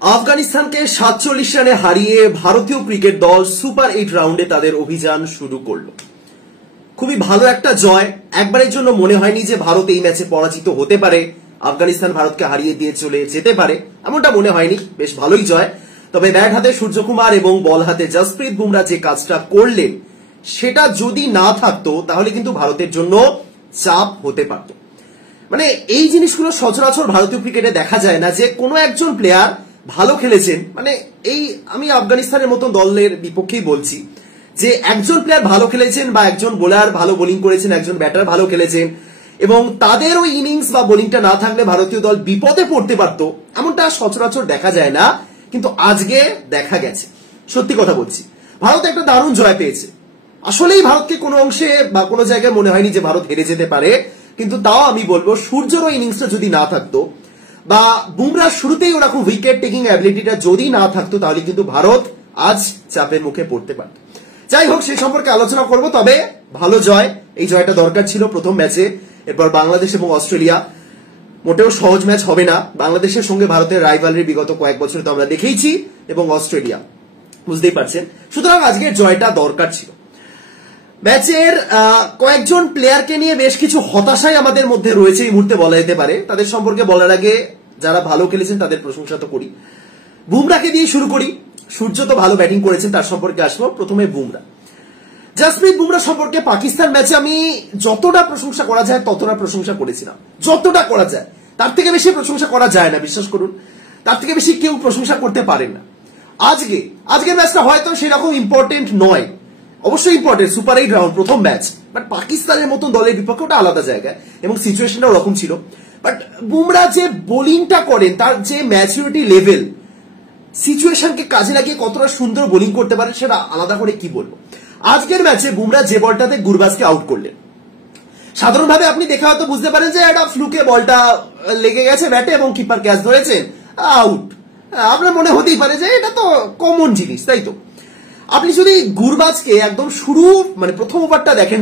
আফগানিস্তানকে 47 রানে হারিয়ে ভারতীয় ক্রিকেট দল সুপার 8 রাউন্ডে তাদের অভিযান শুরু করলো। খুবই ভালো একটা জয়। একবারের জন্য মনে হয়নি যে ভারত এই ম্যাচে পরাজিত হতে পারে, আফগানিস্তান ভারতকে হারিয়ে দিয়ে চলে যেতে পারে, এমনটা মনে হয়নি। বেশ ভালোই জয়। তবে ব্যাট হাতে সূর্যকুমার এবং বল হাতে জসপ্রীত বুমরা যে কাজটা করলেন সেটা যদি না থাকতো তাহলে কিন্তু ভারতের জন্য চাপ হতে পারত। মানে এই জিনিসগুলো সচরাচর ভারতীয় ক্রিকেটে দেখা যায় না, যে কোনো একজন প্লেয়ার ভালো খেলেছেন। মানে এই আমি আফগানিস্তানের মতো দলের বিপক্ষেই বলছি যে একজন প্লেয়ার ভালো খেলেছেন বা একজন বোলার ভালো বোলিং করেছেন, একজন ব্যাটার ভালো খেলেছেন এবং তাদের ওই ইনিংস বা বোলিংটা না থাকলে ভারতীয় দল বিপদে পড়তে পারত, এমনটা সচরাচর দেখা যায় না, কিন্তু আজকে দেখা গেছে। সত্যি কথা বলছি, ভারত একটা দারুণ জয় পেয়েছে। আসলেই ভারতকে কোনো অংশে বা কোনো জায়গায় মনে হয়নি যে ভারত হেরে যেতে পারে, কিন্তু তাও আমি বলবো সূর্যের ওই ইনিংসটা যদি না থাকতো বা বুমরা শুরুতেই ওরকম উইকেট টেকিং অ্যাবিলিটিটা যদি না থাকতো তাহলে কিন্তু ভারত আজ চাপের মুখে পড়তে পারত। যাই হোক, সেই সম্পর্কে আলোচনা করব। তবে ভালো জয়, এই জয়টা দরকার ছিল প্রথম ম্যাচে। এরপর বাংলাদেশ এবং অস্ট্রেলিয়া, মোটেও সহজ ম্যাচ হবে না। বাংলাদেশের সঙ্গে ভারতের রাইভালরি বিগত কয়েক বছরে তো আমরা দেখেইছি, এবং অস্ট্রেলিয়া, বুঝতেই পারছেন। সুতরাং আজকের জয়টা দরকার ছিল। ম্যাচের কয়েকজন প্লেয়ারকে নিয়ে বেশ কিছু হতাশাই আমাদের মধ্যে রয়েছে এই মুহূর্তে বলা যেতে পারে। তাদের সম্পর্কে বলার আগে যারা ভালো খেলেছেন তাদের প্রশংসা তো করি। বুমরাকে দিয়ে শুরু করি। সূর্য তো ভালো ব্যাটিং করেছেন, তার সম্পর্কে আসবো। প্রথমে বুমরা, জসপ্রীত বুমরা সম্পর্কে পাকিস্তান ম্যাচে আমি যতটা প্রশংসা করা যায় ততটা প্রশংসা করেছিলাম। যতটা করা যায় তার থেকে বেশি প্রশংসা করা যায় না, বিশ্বাস করুন। তার থেকে বেশি কেউ প্রশংসা করতে পারেন না। আজকের ম্যাচটা হয়তো সেরকম ইম্পর্টেন্ট নয়, অবশ্যই ইম্পর্টেন্ট, সুপার 8 রাউন্ড প্রথম ম্যাচ, বাট পাকিস্তানের মতো দলের বিপক্ষে ওটা আলাদা জায়গায় এবং সিচুয়েশনটা ওরকম ছিল। বাট বুমরা যে বোলিংটা করেন, তার যে ম্যাচুরিটি লেভেল, সিচুয়েশনকে কাজে লাগিয়ে কতটা সুন্দর বোলিং করতে পারে সেটা আলাদা করে কি বলবো। আজকের ম্যাচে বুমরা যে বলটাতে গুরবাজকে আউট করলেন, সাধারণভাবে আপনি দেখে হয়তো বুঝতে পারেন যে একটা ফ্লুকে বলটা লেগে গেছে ব্যাটে এবং কিপার ক্যাচ ধরেছেন, আউট। আপনার মনে হতেই পারে যে এটা তো কমন জিনিস, তাই তো? আপনি যদি গুরবাজকে একদম শুরু মানে প্রথম ওভারটা দেখেন,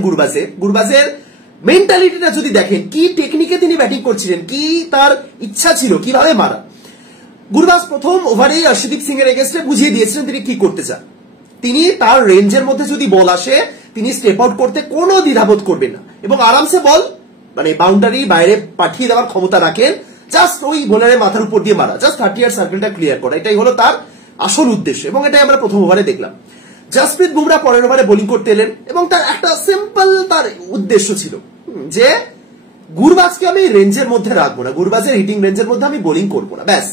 গুরবাজের মেন্টালিটিটা যদি দেখেন, কি টেকনিকে তিনি ব্যাটিং করছিলেন, কি তার ইচ্ছা ছিল কিভাবে মারা। গুরবাজ প্রথম ওভারেই অর্শদীপ সিং এর এগেইনস্টে বুঝিয়ে দিয়েছিলেন তিনি কি করতে চান। তিনি তার রেঞ্জের মধ্যে যদি বল আসে তিনি স্টেপ আউট করতে কোনো দ্বিধাবোধ করবেন না এবং আরামসে বল মানে বাউন্ডারি বাইরে পাঠিয়ে দেওয়ার ক্ষমতা রাখেন, জাস্ট ওই বোলারের মাথার উপর দিয়ে মারা, জাস্ট 30 ইয়ার্ড সার্কেলটা ক্লিয়ার করা, এটাই হলো তার আসল উদ্দেশ্য এবং এটাই আমরা প্রথম ওভারে দেখলাম। জসপ্রীত বুমরা পরের ওভারে বোলিং করতে এলেন এবং তার একটা সিম্পল তার উদ্দেশ্য ছিল যে গুরবাজকে আমি রেঞ্জের মধ্যে রাখবো না, গুরবাজের হিটিং রেঞ্জের মধ্যে আমি বোলিং করবো না, ব্যাস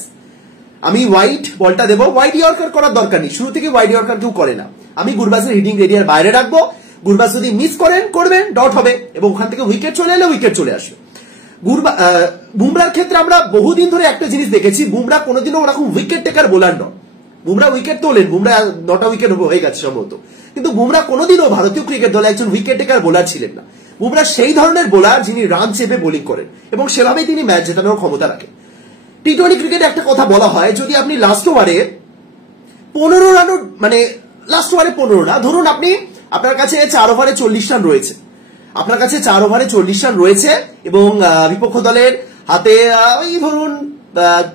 আমি ওয়াইড বলটা দেবো। ওয়াইড ইয়র্কার করার দরকার নেই, শুরু থেকে ওয়াইড ইয়র্কার কেউ করে না। আমি গুরবাজের হিটিং এরিয়ার বাইরে রাখবো, গুরবাজ যদি মিস করবেন ডট হবে এবং ওখান থেকে উইকেট চলে এলে উইকেট চলে আসবে। বুমরার ক্ষেত্রে আমরা বহুদিন ধরে একটা জিনিস দেখেছি, বুমরা কোনোদিনও ওরকম উইকেট টেকার বোলার নয়। বুমরা উইকেট তোলেন, বুমরা 9টা উইকেট হয়ে গেছে সম্ভবত, কিন্তু বুমরা কোনোদিনও ভারতীয় ক্রিকেট দলে একজন উইকেট টেকার বোলার ছিলেন না। বুমরা সেই ধরনের বোলার যিনি রান চেপে বোলিং করেন এবং সেভাবেই তিনি ম্যাচ জেতানোর ক্ষমতা রাখেন। টি-20 ক্রিকেটে একটা কথা বলা হয়, যদি আপনি লাস্ট ওভারে 15 রান, মানে লাস্ট ওভারে 15 না, ধরুন আপনার কাছে 4 ওভারে 40 রান রয়েছে, আপনার কাছে 4 ওভারে 40 রান রয়েছে এবং বিপক্ষ দলের হাতে ওই ধরুন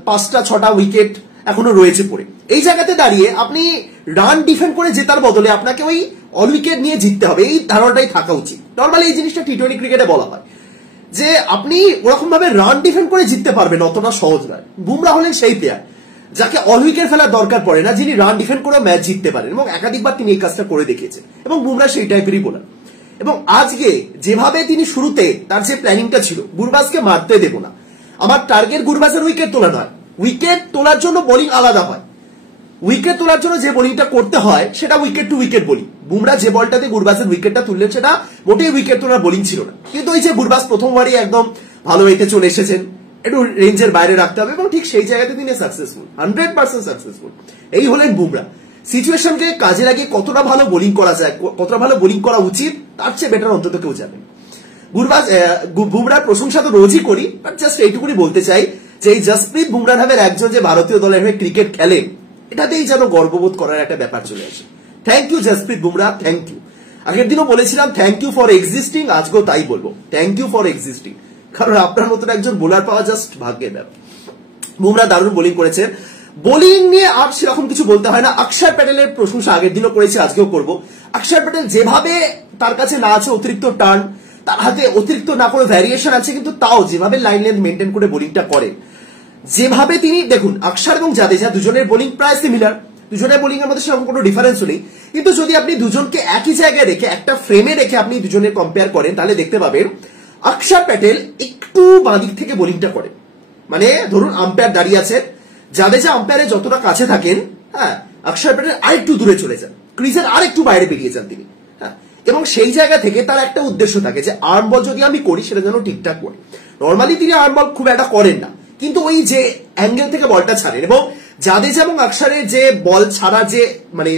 5টা-6টা উইকেট এখনো রয়েছে পড়ে। এই জায়গাতে দাঁড়িয়ে আপনি রান ডিফেন্ড করে জেতার বদলে আপনাকে ওই অল উইকেট নিয়ে জিততে হবে, এই ধারণাটাই থাকা উচিত। নর্মালি এই জিনিসটা টি-20 ক্রিকেটে বলা হয় যে আপনি ওরকম ভাবে রান ডিফেন্ড করে জিততে পারবেন, অতটা সহজ নয়। বুমরা হলেন সেই প্লেয়ার যাকে অল উইকেট ফেলার দরকার পড়ে না, যিনি রান ডিফেন্ড করে ম্যাচ জিততে পারেন এবং একাধিকবার তিনি এই কাজটা করে দেখিয়েছেন এবং বুমরা সেই টাইপেরই বোলার। এবং আজকে যেভাবে তিনি শুরুতে তার যে প্ল্যানিংটা ছিল, গুরবাজকে মারতে দেব না, আমার টার্গেট গুরবাজের উইকেট তোলা নয়, উইকেট তোলার জন্য বোলিং আলাদা হয়, উইকেট তোলার জন্য যে বোলিংটা করতে হয় সেটা wicket to wicket bowling. Bumrah যে বলটাতে গুরবাজের উইকেটটা তুললেন সেটা মোটেই উইকেট তোলার বোলিং ছিল না, কিন্তু ওই যে গুরবাজ প্রথম ওভারই একদম ভালো ওয়েতে চলে এসেছেন, একটু রেঞ্জের বাইরে রাখতে হবে এবং ঠিক সেই জায়গাতে তিনি সাকসেসফুল, 100% সাকসেসফুল। এই হলেন বুমরা। সিচুয়েশনকে কাজে লাগিয়ে কতটা ভালো বোলিং করা যায়, কতটা ভালো বোলিং করা উচিত, তার চেয়ে বেটার অন্তত কেউ যাবে। বুমরার প্রশংসা তো রোজই করি, বাট জাস্ট এইটুকুনি বলতে চাই যে এই জসপ্রীত বুমরা নামের একজন যে ভারতীয় দলের হয়ে ক্রিকেট খেলেন, এটাতেই যেন গর্ববোধ করার একটা ব্যাপার চলে আসে। Thank you Jasprit Bumrah, thank you. আগের দিনও বলেছিলাম থ্যাংক ইউ ফর এক্সিস্টিং, আজকেও তাই বলবো, থ্যাংক ইউ ফর এক্সিস্টিং, কারণ আপনার মতন একজন বোলার পাওয়া জাস্ট ভাগ্যের ব্যাপার। বুমরা দারুণ বোলিং করেছেন। বোলিং নিয়ে আর সেরকম কিছু বলতে হয় না। অক্ষর প্যাটেলের প্রশংসা আগের দিনও করেছি, আজকেও করব। অক্ষর প্যাটেল যেভাবে তার কাছে না আছে অতিরিক্ত টার্ন, তার হাতে অতিরিক্ত না করে ভ্যারিয়েশন আছে, কিন্তু তাও যেভাবে লাইন লেন্থ মেনটেন করে বোলিংটা করে, যেভাবে তিনি দেখুন অক্ষর এবং জাদেজা দুজনের বোলিং প্রায় সিমিলার, দুজনের বোলিং এর মধ্যে সেরকম কোনো ডিফারেন্স নেই, কিন্তু যদি আপনি দুজনকে একই জায়গায় রেখে একটা ফ্রেমে রেখে আপনি দুজনের কম্পেয়ার করেন তাহলে দেখতে পাবেন অক্ষর প্যাটেল একটু বাঁদিক থেকে বোলিংটা করে। মানে ধরুন আম্পায়ার দাঁড়িয়ে আছে, জাদেজা আম্পায়ারের যতটা কাছে থাকেন, হ্যাঁ, অক্ষর প্যাটেল আরেকটু দূরে চলে যান, ক্রিজের আরেকটু বাইরে বেরিয়ে যান তিনি, হ্যাঁ, এবং সেই জায়গা থেকে তার একটা উদ্দেশ্য থাকে যে আর্ম বল যদি আমি করি সেটা যেন ঠিকঠাক করি। নর্মালি তিনি আর্ম বল খুব একটা করেন না, কিন্তু ওই যে অ্যাঙ্গেল থেকে বলটা ছাড়েন, এবং জাদেজা এবং অক্ষরের যে বল ছাড়া যে মানে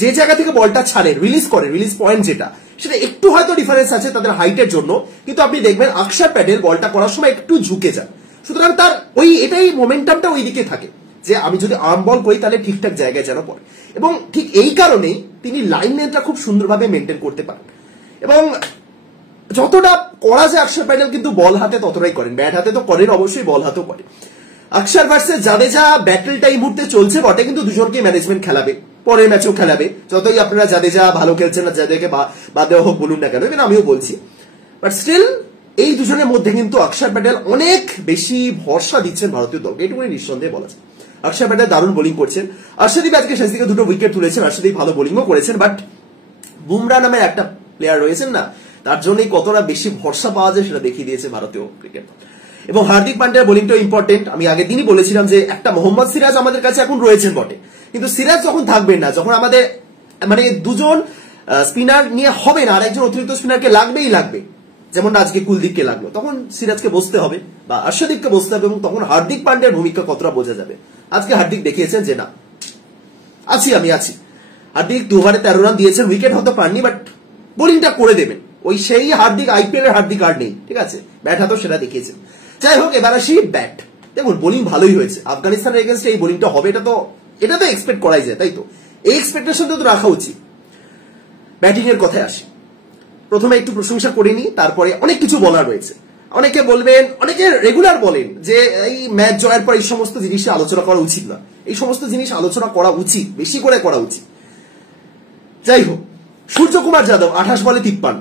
যে জায়গা থেকে বলটা ছাড়েন, রিলিজ করেন, রিলিজ পয়েন্ট যেটা, সেটা একটু হয়তো ডিফারেন্স আছে তাদের হাইটের জন্য, কিন্তু আপনি দেখবেন অক্ষর প্যাটেল বলটা করার সময় একটু ঝুঁকে যান, সুতরাং তার ওই এটাই মোমেন্টামটা ওই দিকে থাকে যে আমি যদি আর্ম বল করি তাহলে ঠিকঠাক জায়গায় যেন পড়ে, এবং ঠিক এই কারণেই তিনি লাইন লেন্থটা খুব সুন্দরভাবে মেনটেন করতে পারেন, এবং যতটা করা যায় অক্ষর প্যাটেল কিন্তু বল হাতে ততটাই করেন, ব্যাট হাতে তো করেন অবশ্যই, বল হাতেও করেন। অক্ষর ভার্সেস জাদেজা ব্যাটেলটা এই মুহূর্তে চলছে বটে, কিন্তু দুজনকে ম্যানেজমেন্ট খেলাবে, পরের ম্যাচও খেলাবে, যতই আপনারা জাদেজা ভালো খেলছেন না, যাদেরকে বাদ দেওয়া হোক বলুন না কেন, কিন্তু আমিও বলছি, বাট স্টিল এই দুজনের মধ্যে কিন্তু অক্ষর প্যাটেল অনেক বেশি ভরসা দিচ্ছেন ভারতীয় দলকে, এটুকুনি নিঃসন্দেহে বলা যায়। অক্ষর প্যাটেল দারুণ বোলিং করছেন, অর্শদীপ আজকে শেষ দিকে 2টো উইকেট তুলেছেন, অর্শদীপ ভালো বোলিংও করেছেন, বাট বুমরা নামের একটা প্লেয়ার রয়েছেন না, তার জন্যই কতটা বেশি ভরসা পাওয়া যায় সেটা দেখিয়ে দিয়েছে ভারতীয় ক্রিকেট। এবং হার্দিক পান্ডিয়ার বোলিংটাও ইম্পর্টেন্ট। আমি আগের দিনই বলেছিলাম যে একটা মোহাম্মদ সিরাজ আমাদের কাছে এখন রয়েছেন বটে, কিন্তু সিরাজ যখন থাকবেন না, যখন আমাদের মানে দুজন স্পিনার নিয়ে হবে না, আর একজন অতিরিক্ত স্পিনারকে লাগবেই লাগবে, যেমন আজকে কুলদীপকে লাগলো, তখন সিরাজকে বসতে হবে বা অর্শদীপকে বসতে হবে, এবং তখন হার্দিক পান্ডিয়ার ভূমিকা কতটা বোঝা যাবে। আজকে হার্দিক দেখিয়েছেন যে না, আমি আছি। হার্দিক 2 ওভারে 13 রান দিয়েছেন, উইকেট হয়তো পাননি, বাট বোলিংটা করে দেবেন, ওই সেই হার্দিক, আইপিএল এর হার্দিক আর নেই, ঠিক আছে, ব্যাট হাতেও সেটা দেখিয়েছেন। যাই হোক, এবার আসি ব্যাট। দেখুন বোলিং ভালোই হয়েছে, আফগানিস্তানের এগেনস্টে এই বোলিংটা হবে এটা তো এক্সপেক্ট করাই যায়, তাই তো, এই এক্সপেকটেশন তো রাখা উচিত। ব্যাটিং এর কথায় আসি, প্রথমে একটু প্রশংসা করে নি, তারপরে অনেক কিছু বলার রয়েছে। অনেকে বলবেন, অনেকে রেগুলার বলেন যে এই ম্যাচ জয়ের পর এই সমস্ত জিনিস আলোচনা করা উচিত না, এই সমস্ত জিনিস আলোচনা করা উচিত, বেশি করে করা উচিত। যাই হোক, সূর্যকুমার যাদব 28 বলে 53,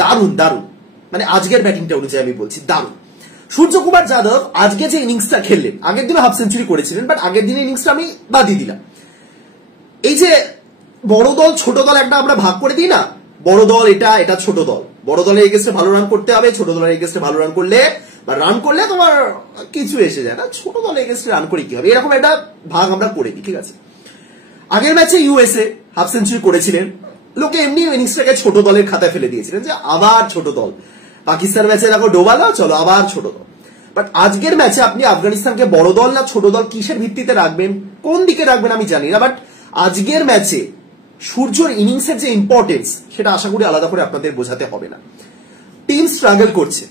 দারুণ দারুণ, মানে আজকের ব্যাটিংটা অনুযায়ী আমি বলছি দারুণ। সূর্যকুমার যাদব আজকে যে ইনিংসটা খেললেন, আগের দিনে হাফ সেঞ্চুরি করেছিলেন, বাট আগের দিনের ইনিংসটা আমি বাদই দিলাম। এই যে বড় দল ছোট দল একটা আমরা ভাগ করে দিই না, বড় দল এটা ছোট দল, বড় দলের এগেস্টে ভালো রান করতে হবে, ছোট দলের এগেস্টে ভালো রান করলে বা রান করলে তোমার কিছু এসে যায় না, ছোট দলের এগেস্টে রান করে কি হবে, এরকম একটা ভাগ আমরা করে দিই, ঠিক আছে। আগের ম্যাচে ইউএসএ হাফ সেঞ্চুরি করেছিলেন, লোকে এমনি ইনিংসটাকে ছোট দলের খাতায় ফেলে দিয়েছিলেন যে আবার ছোট দল, পাকিস্তান ম্যাচে দেখো ডোবালো, চলো আবার ছোট দল। বাট আজকের ম্যাচে আপনি আফগানিস্তানকে বড় দল না ছোট দল কিসের ভিত্তিতে রাখবেন, কোন দিকে রাখবেন আমি জানি না, বাট আজকের ম্যাচে সূর্যর ইনিংসের যে ইম্পর্টেন্স সেটা আশা করি আলাদা করে আপনাদের বোঝাতে হবে না। টিম স্ট্রাগল করছে,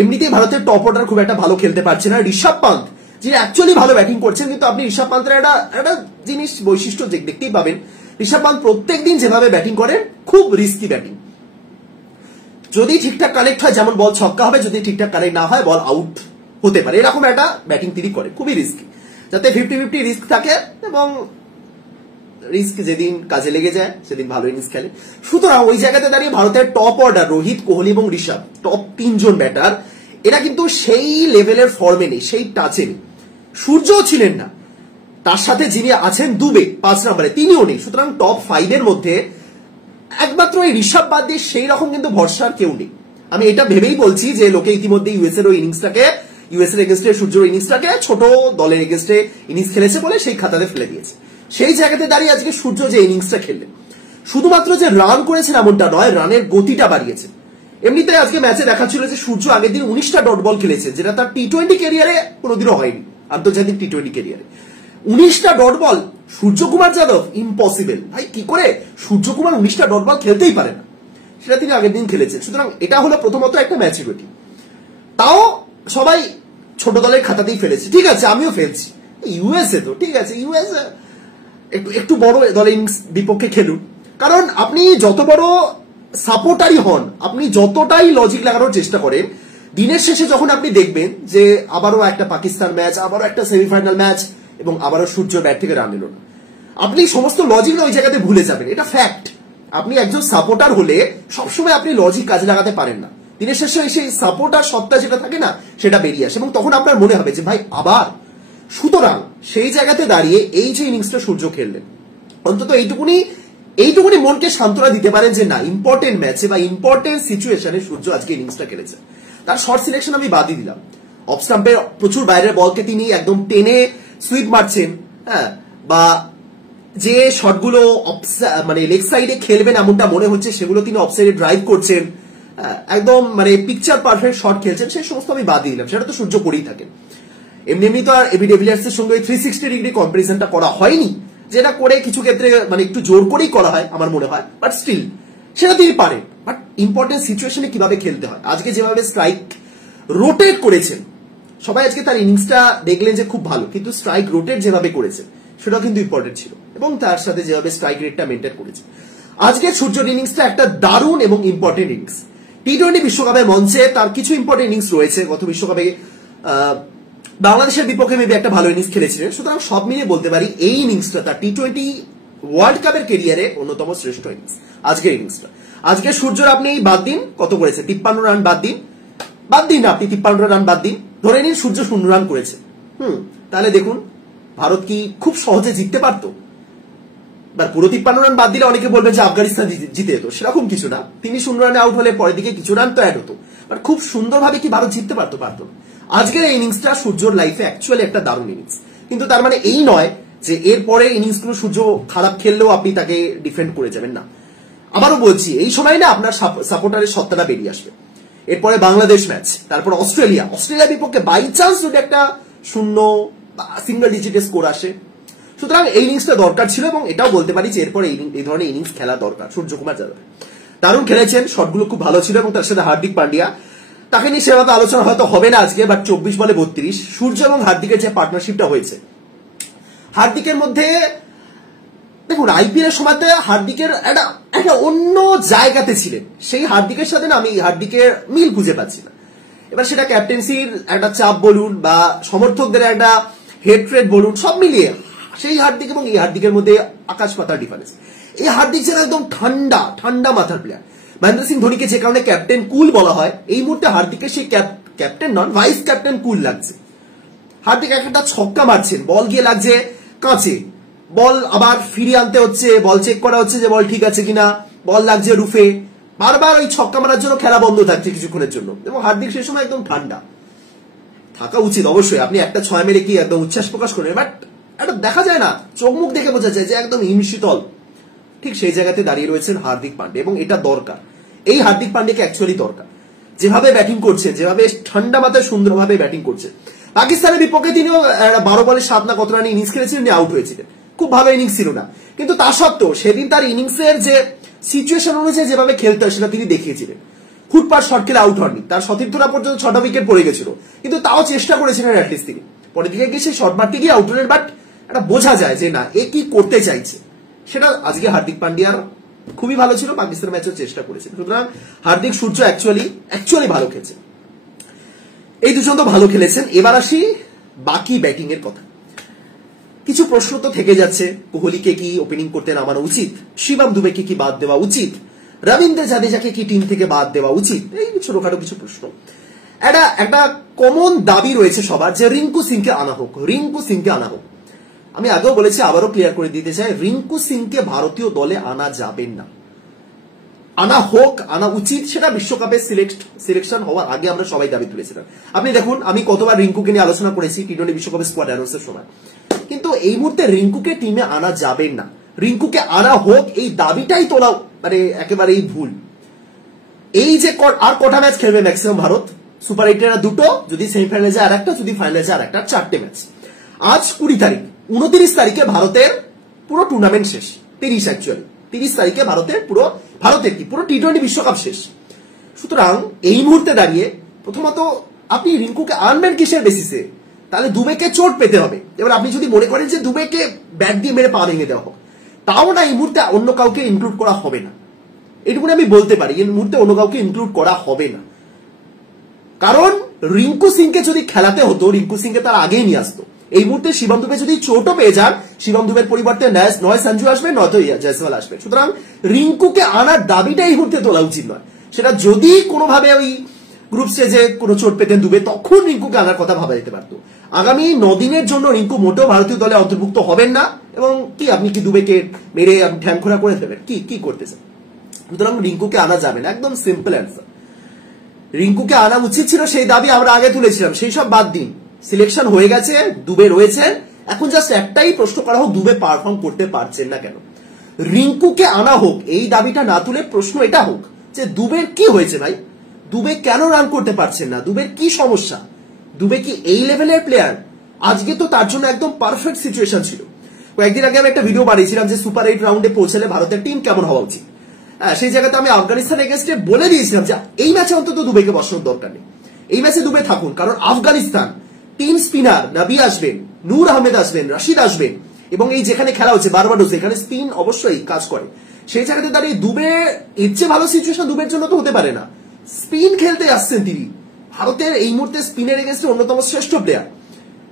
এমনিতেই ভারতের টপ অর্ডার খুব একটা ভালো খেলতে পারছে না। ঋষভ পান্ত যিনি অ্যাকচুয়ালি ভালো ব্যাটিং করছেন, কিন্তু আপনি ঋষভ পান্তের একটা জিনিস বৈশিষ্ট্য দেখতেই পাবেন, ঋষভ পান্ত প্রত্যেকদিন যেভাবে ব্যাটিং করেন খুব রিস্কি ব্যাটিং, যদি ঠিকঠাক কানেক্ট হয় যেমন বল ছক্কা হবে, যদি ঠিকঠাক কানেক্ট না হয় বল আউট হতে পারে, এরকম একটা ব্যাটিং তিনি করেন, খুবই রিস্কি, যাতে 50-50 রিস্ক থাকে, এবং রিস্ক যেদিন কাজে লেগে যায় সেদিন ভালো ইনিংস খেলে। সুতরাং ওই জায়গাতে দাঁড়িয়ে ভারতের টপ অর্ডার রোহিত, কোহলি এবং ঋষভ, টপ 3 জন ব্যাটার, এরা কিন্তু সেই লেভেলের ফর্মে নেই, সেই টাচে নেই। সূর্যও ছিলেন না, তার সাথে যিনি আছেন দুবে 5 নম্বরে, তিনিও নেই। সুতরাং টপ 5 এর মধ্যে একমাত্র এই ঋষভ বাদ দিয়ে সেই রকম কিন্তু ভরসার কেউ নেই। আমি এটা ভেবেই বলছি যে লোকে ইতিমধ্যে ইউএসএর ওই ইনিংসটাকে, ইউএসএর এগেস্টে সূর্যর ইনিংসটাকে ছোট দলের এগেস্টে ইনিংস খেলেছে বলে সেই খাতাতে ফেলে দিয়েছে। সেই জায়গাতে দাঁড়িয়ে আজকে সূর্য যে ইনিংসটা খেললেন, শুধুমাত্র যে রান করেছেন এমনটা নয়, রানের গতিটা বাড়িয়েছে। এমনিতে আজকে ম্যাচে দেখাচ্ছিল যে সূর্য আগের দিন 19টা ডট বল খেলেছে, যেটা তার টি-20 ক্যারিয়ারে কোনোদিনও হয়নি, আন্তর্জাতিক টি-20 ক্যারিয়ারে 19টা dot ball. Suryakumar Yadav impossible, ভাই কি করে সূর্যকুমার 19টা ডট বল খেলতেই পারে না, সেটা তিনি আগের দিন খেলেছেন। সুতরাং এটা হলো প্রথমত একটা ম্যাচুরিটি, তাও সবাই ছোট দলের খাতাতেই ফেলেছে, ঠিক আছে আমিও ফেলছি, ইউএসএ তো ঠিক আছে, ইউএসএ একটু বড় দলের ইনিংস বিপক্ষে খেলুন, কারণ আপনি যত বড় সাপোর্টারই হন, আপনি যতটাই লজিক লাগানোর চেষ্টা করেন, দিনের শেষে যখন আপনি দেখবেন যে আবারও একটা পাকিস্তান ম্যাচ, আবারও একটা সেমিফাইনাল ম্যাচ এবং আবারও সূর্য ব্যাট থেকে রান এলো না, আপনি সমস্ত লজিক ওই জায়গাতে ভুলে যাবেন। এটা ফ্যাক্ট। আপনি একজন সাপোর্টার হলে সবসময় আপনি লজিক কাজে লাগাতে পারেন না। দিনের শেষে সেই সাপোর্টার সত্তা যেটা থাকে না সেটা বেরিয়ে আসে এবং তখন আপনার মনে হবে যে ভাই আবার। সুতরাং সেই জায়গাতে দাঁড়িয়ে এই যে ইনিংসটা সূর্য খেললেন, অন্তত এইটুকুনি মনকে সান্ত্বনা দিতে পারেন যে না, ইম্পর্টেন্ট ম্যাচে বা ইম্পর্টেন্ট সিচুয়েশনে সূর্য আজকে ইনিংসটা খেলেছে। তার শর্ট সিলেকশন আমি বাদই দিলাম। অফ স্টাম্পে প্রচুর বাইরের বলকে তিনি একদম টেনে সুইপ মারছেন, হ্যাঁ, বা যে শটগুলো মানে লেগ সাইডে খেলবেন এমনটা মনে হচ্ছে সেগুলো তিনি অফ সাইডে ড্রাইভ করছেন, একদম মানে পিকচার পারফেক্ট শট খেলছেন, সেই সমস্ত আমি বাদ দিলাম। সেটা তো সূর্য করেই থাকেন। এমনি তো আর এবি ডিভিলিয়ার্সের সঙ্গে 360 ডিগ্রি কম্পারিজনটা করা হয়নি, যেটা করে কিছু ক্ষেত্রে মানে একটু জোর করেই করা হয় আমার মনে হয়, বাট স্টিল সেটা তিনি পারেন। বাট ইম্পর্টেন্ট সিচুয়েশনে কিভাবে খেলতে হয়, আজকে যেভাবে স্ট্রাইক রোটেট করেছেন সবাই, আজকে তার ইনিংসটা দেখলেন যে খুব ভালো, কিন্তু স্ট্রাইক রোটেট যেভাবে করেছেন সেটাও কিন্তু ইম্পর্টেন্ট ছিল এবং তার সাথে যেভাবে স্ট্রাইক রেটটা মেনটেন করেছে। আজকে সূর্যর ইনিংসটা একটা দারুণ এবং ইম্পর্টেন্ট ইনিংস। টি-20 বিশ্বকাপের মঞ্চে তার কিছু ইম্পর্টেন্ট ইনিংস রয়েছে। গত বিশ্বকাপে বাংলাদেশের বিপক্ষে মেবি একটা ভালো ইনিংস খেলেছিলেন। সুতরাং সব মিলিয়ে বলতে পারি এই ইনিংসটা তার টি-20 ওয়ার্ল্ড কাপের কেরিয়ারে অন্যতম শ্রেষ্ঠ ইনিংস আজকের ইনিংসটা। আজকে সূর্যর আপনি বাদ দিন, কত করেছে, 53 রান বাদ দিন না, আপনি 53 রান বাদ দিন, ধরে নিন সূর্য 0 রান করেছে। তাহলে দেখুন ভারত কি খুব সহজে জিততে পারত? পুরো 53 রান বাদ দিলে অনেকে বলবেন যে আফগানিস্তান জিতে যেত, সেরকম কিছু না। তিনি 0 রানে আউট হলে পরের দিকে কিছু রান তো অ্যাড হতো, বাট খুব সুন্দরভাবে কি ভারত জিততে পারতো? পারতো। আজকের এই ইনিংসটা সূর্যর লাইফে অ্যাকচুয়ালি একটা দারুণ ইনিংস, কিন্তু তার মানে এই নয় যে এরপরে ইনিংসগুলো সূর্য খারাপ খেললেও আপনি তাকে ডিফেন্ড করে যাবেন না। আবারও বলছি, এই সময় না আপনার সাপোর্টারের সত্তাটা বেরিয়ে আসবে। এরপরে বাংলাদেশ ম্যাচ, তারপর অস্ট্রেলিয়া বিপক্ষে বাই চান্স যদি একটা 0 বা সিঙ্গল ডিজিটের স্কোর আসে। সুতরাং এই ইনিংসটা দরকার ছিল এবং এটাও বলতে পারি যে এরপরে এই ধরনের ইনিংস খেলা দরকার। সূর্যকুমার যাদব দারুণ খেলেছেন, শটগুলো খুব ভালো ছিল এবং তার সাথে হার্দিক পান্ডিয়া, তাকে নিয়ে সেভাবে আলোচনা হয়তো হবে না আজকে, বাট 24 বলে 32 সূর্য এবং হার্দিকের যে পার্টনারশিপটা হয়েছে, হার্দিকের মধ্যে দেখুন আইপিএল এর সময়তে হার্দিকের একটা অন্য জায়গাতে ছিলেন। সেই হার্দিকের সাথে না আমি হার্দিকের মিল খুঁজে পাচ্ছি না। এবার সেটা ক্যাপ্টেন্সির একটা চাপ বলুন বা সমর্থকদের একটা হেট্রেড বলুন, সব মিলিয়ে সেই হার্দিক এবং এই হার্দিকের মধ্যে আকাশ পাতার ডিফারেন্স। এই হার্দিক যেন একদম ঠান্ডা মাথার প্লেয়ার। মহেন্দ্র সিং ধোনিকে যে কারণে ক্যাপ্টেন কুল বলা হয়, এই মুহূর্তে হার্দিকের সেই ক্যাপ্টেন নন, ভাইস ক্যাপ্টেন কুল লাগছে। হার্দিক একটা ছক্কা মারছেন, বল গিয়ে লাগছে কাঁচে, বল আবার ফিরিয়ে আনতে হচ্ছে, বল চেক করা হচ্ছে যে বল ঠিক আছে কিনা, বল লাগছে রুফে, বারবার ওই ছক্কা মারার জন্য খেলা বন্ধ থাকছে কিছুক্ষণের জন্য। এবং হার্দিক সেই সময় একদম ঠান্ডা থাকা উচিত। অবশ্যই আপনি একটা 6 মেরে কি একদম উচ্ছ্বাস প্রকাশ করেন, বাট এটা দেখা যায় না, চোখ মুখ দেখে বোঝা যায় যে একদম হিমশীতল। ঠিক সেই জায়গাতে দাঁড়িয়ে রয়েছেন হার্দিক পান্ডে এবং এটা দরকার। এই হার্দিক পান্ডেকে অ্যাকচুয়ালি দরকার, যেভাবে ব্যাটিং করছেন, যেভাবে ঠান্ডা মাথায় সুন্দরভাবে ব্যাটিং করছেন। পাকিস্তানের বিপক্ষে তিনিও 12 বলে 7 না কত রানে ইনিংস খেলেছিলেন, আউট হয়েছিলেন, খুব ভালো ইনিংস ছিল না, কিন্তু তা সত্ত্বেও সেদিন তার ইনিংসের যে সিচুয়েশন অনুযায়ী যেভাবে খেলতে হয় সেটা তিনি দেখিয়েছিলেন। ফুটপাথ শট খেলে আউট হননি, তার সতীর্থরা পর্যন্ত 6টা উইকেট পড়ে গেছিল, কিন্তু তাও চেষ্টা করেছিলেন অ্যাটলিস্ট তিনি। পরের দিকে গিয়ে সেই শট মারতে গিয়ে আউট হলেন, বাট এটা বোঝা যায় যে না, এ কি করতে চাইছে। সেটা আজকে হার্দিক পান্ডিয়ার খুবই ভালো ছিল, পাকিস্তান ম্যাচেও চেষ্টা করেছেন। সুতরাং হার্দিক সূর্য অ্যাকচুয়ালি ভালো খেলছেন, এই দুজন তো ভালো খেলেছেন। এবার আসি বাকি ব্যাটিং এর কথা। কিছু প্রশ্ন তো থেকে যাচ্ছে, কোহলিকে কি ওপেনিং করতে নামানো উচিত, শিবম দুবেকে কি বাদ দেওয়া উচিত, রবীন্দ্র জাদেজাকে কি টিম থেকে বাদ দেওয়া উচিত, এই ছোটখাটো কিছু প্রশ্ন। একটা কমন দাবি রয়েছে সবার যে রিঙ্কু সিংকে আনা হোক। আমি আগেও বলেছি, আবারও ক্লিয়ার করে দিতে চাই, রিঙ্কু সিংকে ভারতীয় দলে আনা যাবে না। আনা উচিত, সেটা বিশ্বকাপের সিলেকশন হওয়ার আগে আমরা সবাই দাবি তুলেছিলাম। আপনি দেখুন, আমি কতবার রিঙ্কুকে নিয়ে আলোচনা করেছি টি-20 বিশ্বকাপের স্কোয়াড অ্যানাউন্সের সময়, কিন্তু এই মুহূর্তে রিঙ্কুকে টিমে আনা যাবে না। রিঙ্কুকে আনা হোক এই দাবিটাই তোলা মানে একেবারেই ভুল। এই যে আর কটা ম্যাচ খেলবে ম্যাক্সিমাম ভারত, সুপার 8-এর 2টো, যদি সেমিফাইনালে যায় আরেকটা, যদি ফাইনালে যায় আরেকটা, 4টে ম্যাচ। আজ 20 তারিখ, 29 তারিখে ভারতের পুরো টুর্নামেন্ট শেষ। 30 তারিখে ভারতের কি পুরো টি-20 বিশ্বকাপ শেষ। সুতরাং এই মুহূর্তে দাঁড়িয়ে প্রথমত আপনি রিঙ্কুকে আনবেন কিসের বেসিসে? তাহলে দুবেকে চোট পেতে হবে। এবার আপনি যদি মনে করেন যে দুবেকে ব্যাট দিয়ে মেরে পা ভেঙে দেওয়া হোক, তাও না, এই মুহূর্তে অন্য কাউকে ইনক্লুড করা হবে না, এটুকুনি আমি বলতে পারি। এই মুহূর্তে অন্য কাউকে ইনক্লুড করা হবে না। কারণ রিঙ্কু সিংকে যদি খেলাতে হতো, রিঙ্কু সিংকে তার আগেই নিয়ে আসতো। এই মুহূর্তে শিবম দুবে যদি চোটও পেয়ে যান, শিবম দুবের পরিবর্তে নয় সঞ্জু আসবে, নয়তো জয়সওয়াল আসবে। সুতরাং রিঙ্কুকে আনার দাবিটা এই মুহূর্তে তোলা উচিত নয়। সেটা যদি কোনোভাবে ওই গ্রুপ স্টেজে কোনো চোট পেতেন দুবে, তখন রিঙ্কুকে আনার কথা ভাবা যেতে পারতো। আগামী 9 দিনের জন্য রিঙ্কু মোটেও ভারতীয় দলে অন্তর্ভুক্ত হবেন না। এবং কি আপনি কি দুবেকে মেরে আপনি ঠ্যাংখোরা করে দেবেন? কি করতেছেন? সুতরাং রিঙ্কুকে আনা যাবে না, একদম সিম্পল অ্যান্সার। রিঙ্কুকে আনা উচিত ছিল, সেই দাবি আমরা আগে তুলেছিলাম, সেই সব বাদ দিন। সিলেকশন হয়ে গেছে, দুবে রয়েছেন, এখন জাস্ট একটাই প্রশ্ন করা হোক, দুবে পারফর্ম করতে পারছেন না কেন? রিঙ্কুকে আনা হোক, এই দাবিটা না তুলে প্রশ্ন এটা হোক যে দুবের কি হয়েছে ভাই, দুবে কেন রান করতে পারছেন না, দুবের কি সমস্যা, দুবে কি এই লেভেলের প্লেয়ার? আজকে তো তার জন্য একদম পারফেক্ট সিচুয়েশন ছিল। কয়েকদিন আগে আমি একটা ভিডিও বানিয়েছিলাম যে সুপার 8 রাউন্ডে পৌঁছালে ভারতের টিম কেমন হওয়া উচিত। সেই জায়গাতে আমি আফগানিস্তান এগেইনস্টে বলে দিয়েছিলাম যে এই ম্যাচে অন্তত দুবেকে বসানোর দরকার নেই, এই ম্যাচে দুবে থাকুন, কারণ আফগানিস্তান 3 স্পিনার, নবী আসবেন, নূর আহমেদ আসবেন, রশিদ আসবেন, এবং এই যেখানে খেলা হচ্ছে বারবাডোস, এখানে স্পিন অবশ্যই কাজ করে। সেই জায়গাতে দাঁড়িয়ে দুবে এর চেয়ে ভালো সিচুয়েশন দুবের জন্য তো হতে পারে না। স্পিন খেলতে আসছেন তিনি, ভারতের এই মুহূর্তে স্পিনের এগেইনস্টে অন্যতম শ্রেষ্ঠ প্লেয়ার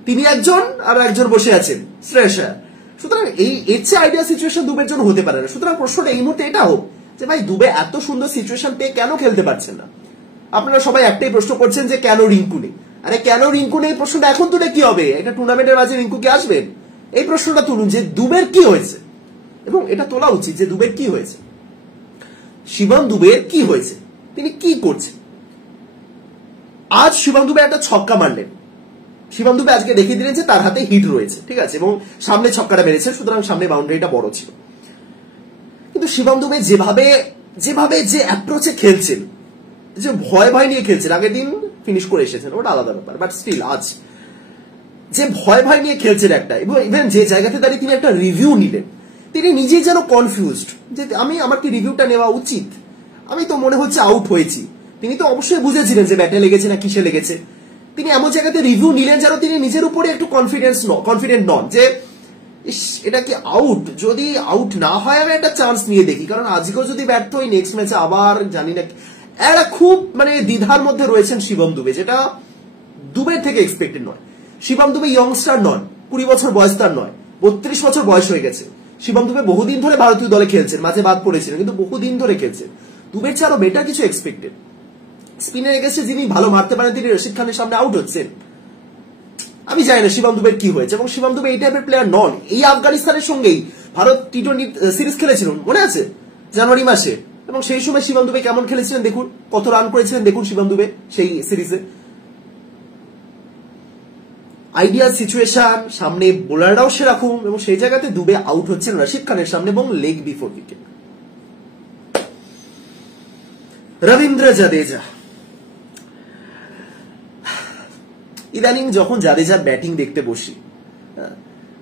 তিনি একজন, আর একজন বসে আছেন শ্রেয়সার। সুতরাং এই এর চেয়ে আইডিয়া সিচুয়েশন দুবের জন্য হতে পারে না। সুতরাং প্রশ্নটা এই মুহূর্তে এটা হোক যে ভাই দুবে এত সুন্দর সিচুয়েশন পেয়ে কেন খেলতে পারছেন না? আপনারা সবাই একটাই প্রশ্ন করছেন যে কেন রিঙ্কু নেই। আরে কেন রিঙ্কু নেই প্রশ্নটা এখন তুলে কি হবে? একটা টুর্নামেন্টের মাঝে রিঙ্কু কি আসবেন? এই প্রশ্নটা তুলুন যে দুবের কি হয়েছে, এবং এটা তোলা উচিত যে দুবের কি হয়েছে, শিবম দুবের কি হয়েছে, তিনি কি করছেন। আজ শিবম দুবে একটা ছক্কা মারলেন, শিবম দুবে আজকে দেখিয়ে দিলেন যে তার হাতে হিট রয়েছে, ঠিক আছে, এবং সামনে ছক্কাটা মেরেছেন, সুতরাং সামনে বাউন্ডারিটা বড় ছিল। কিন্তু শিবম দুবে যেভাবে যে অ্যাপ্রোচে খেলছেন, যে ভয় নিয়ে খেলছেন, আগের দিন ফিনিশ করে এসেছেন, ওটা আলাদা ব্যাপার, বাট স্টিল আজ যে ভয় নিয়ে খেলছেন একটা, এবং ইভেন যে জায়গাতে দাঁড়িয়ে তিনি একটা রিভিউ নিলেন, তিনি নিজেই যেন কনফিউজড যে আমার কি রিভিউটা নেওয়া উচিত, আমি তো মনে হচ্ছে আউট হয়েছি। তিনি তো অবশ্যই বুঝেছিলেন যে ব্যাটে লেগেছে না কিসে লেগেছে। তিনি এমন জায়গাতে রিভিউ নিলেন যেন তিনি নিজের উপরে একটু কনফিডেন্ট নন যে এটা কি আউট, যদি আউট না হয় আমি একটা চান্স নিয়ে দেখি, কারণ আজকেও যদি ব্যর্থ হই নেক্সট ম্যাচে আবার জানি না। একটা খুব দ্বিধার মধ্যে রয়েছেন শিবম দুবে, যেটা দুবের থেকে এক্সপেক্টেড নয়। শিবম দুবে ইয়ংস্টার নন, 20 বছর বয়স তার নয়, 32 বছর বয়স হয়ে গেছে। শিবম দুবে বহুদিন ধরে ভারতীয় দলে খেলছেন, মাঝে বাদ পড়েছিলেন, কিন্তু বহুদিন ধরে খেলছেন। দুবের চেয়ে আরো বেটার কিছু এক্সপেক্টেড। স্পিনের এগেইনস্টে যিনি ভালো মারতে পারেন তিনি রশিদ খানের সামনে আউট হচ্ছেন। আমি জানি না শিবম দুবের কি হয়েছে, এবং শিবম দুবে এই টাইপের প্লেয়ার নন। এই আফগানিস্তানের সঙ্গেই ভারত টি20 সিরিজ খেলেছিল, মনে আছে, জানুয়ারি মাসে, এবং সেই সময় শিবম দুবে কেমন খেলেছিলেন দেখুন, কত রান করেছিলেন দেখুন শিবম দুবে সেই সিরিজে। আইডিয়াল সিচুয়েশন, সামনে বোলাররাও সেরকম, এবং সেই জায়গাতে দুবে আউট হচ্ছেন রশিদ খানের সামনে এবং leg before wicket. Rabindra Jadeja, ইদানিং যখন জাদেজার ব্যাটিং দেখতে বসি,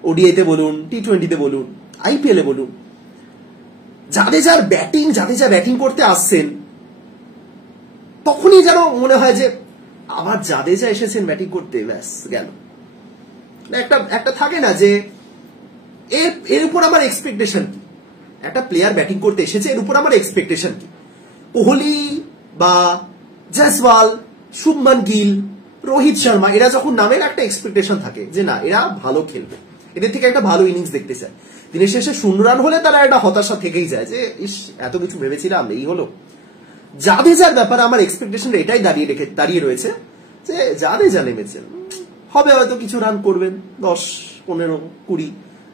ওডিআইতে বলুন, টি20তে বলুন, আইপিএলে বলুন, জাদেজা ব্যাটিং করতে আসছেন, তখনই যেন মনে হয় যে আবার জাদেজা এসেছেন ব্যাটিং করতে, ব্যাস গেল। একটা থাকে না যে এর উপর আমার এক্সপেকটেশন কি, একটা প্লেয়ার ব্যাটিং করতে এসেছে, এর উপর আমার এক্সপেকটেশন কি। কোহলি বা জয়সওয়াল, শুভমান গিল, রোহিত শর্মা, এরা যখন নামের একটা এক্সপেকটেশন থাকে যে না এরা ভালো খেলবে, এদের থেকে একটা ভালো ইনিংস দেখতে চায়। দিনের শেষে 0 রান হলে তারা একটা হতাশা থেকেই যায় যে ইস এত কিছু ভেবেছিলাম, এই হলো। জাদেজার ব্যাপারে আমার এক্সপেকটেশন এটাই দাঁড়িয়ে রয়েছে যে জাদেজা নেমেছেন, হবে হয়তো কিছু রান করবেন, 10, 15, 20,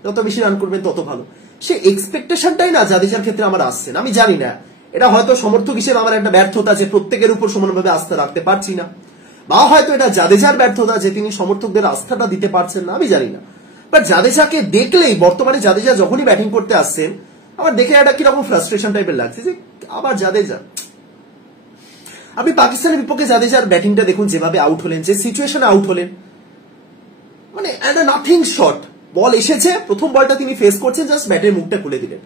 যত বেশি রান করবেন তত ভালো। সে এক্সপেকটেশনটাই না জাদেজার ক্ষেত্রে আমার আসছে না। আমি জানি না এটা হয়তো সমর্থক হিসেবে আমার একটা ব্যর্থতা যে প্রত্যেকের উপর সমানভাবে আস্থা রাখতে পারছি না, বা হয়তো এটা জাদেজার ব্যর্থতা যে তিনি সমর্থকদের আস্থাটা দিতে পারছেন না, আমি জানি না। বাট জাদেজাকে দেখলেই, বর্তমানে জাদেজা যখনই ব্যাটিং করতে আসছেন, আমার দেখে একটা কিরকম ফ্রাস্ট্রেশন টাইপের লাগছে যে আবার জাদেজা। আপনি পাকিস্তানের বিপক্ষে জাদেজার ব্যাটিংটা দেখুন, যেভাবে আউট হলেন, যে সিচুয়েশনে আউট হলেন, একটা নাথিং শট, বল এসেছে, প্রথম বলটা তিনি ফেস করছেন, জাস্ট ব্যাটের মুখটা খুলে দিলেন।